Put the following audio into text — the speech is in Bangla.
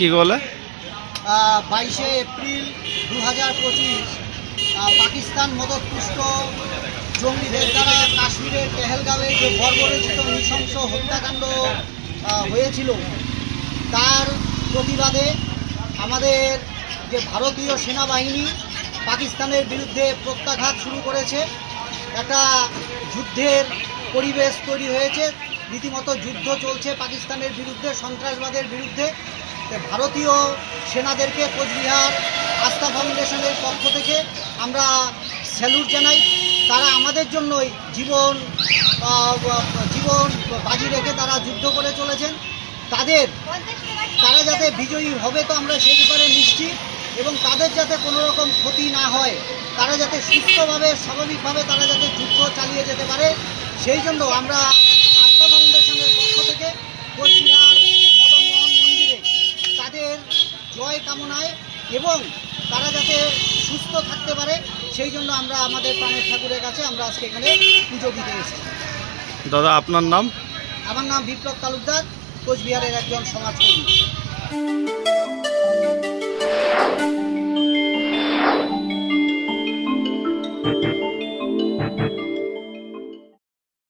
কি বলে 22শে এপ্রিল 2025 পাকিস্তান মদতপুষ্ট জঙ্গিদের দ্বারা কাশ্মীরের পেহেলগাঁওয়ে যে বর্বরোচিত নৃশংস হত্যাকাণ্ড হয়েছিল তার প্রতিবাদে আমাদের যে ভারতীয় সেনাবাহিনী পাকিস্তানের বিরুদ্ধে প্রত্যাঘাত শুরু করেছে। একটা যুদ্ধের পরিবেশ তৈরি হয়েছে, রীতিমতো যুদ্ধ চলছে পাকিস্তানের বিরুদ্ধে, সন্ত্রাসবাদের বিরুদ্ধে। ভারতীয় সেনাদেরকে কোচবিহার আস্থা ফাউন্ডেশনের পক্ষ থেকে আমরা স্যালুট জানাই। তারা আমাদের জন্যই জীবন বাজি রেখে তারা যুদ্ধ করে চলেছেন। তারা যাতে বিজয়ী হবে তো আমরা সেই ব্যাপারে নিশ্চিত, এবং তাদের যাতে কোনো রকম ক্ষতি না হয়, তারা যাতে সুস্থভাবে স্বাভাবিকভাবে তারা যাতে যুদ্ধ চালিয়ে যেতে পারে, সেই জন্য আমরা আস্থা ফাউন্ডেশনের পক্ষ থেকে কোচবিহার মদন মোহন মন্দিরে তাদের জয় কামনায় এবং তারা যাতে সুস্থ থাকতে পারে সেই জন্য আমরা আমাদের প্রাণের ঠাকুরের কাছে আমরা আজকে এখানে পুজো দিতে এসেছি। দাদা আপনার নাম? আমার নাম বিপ্লব তালুকদার, কোচবিহারের একজন সমাজকর্মী।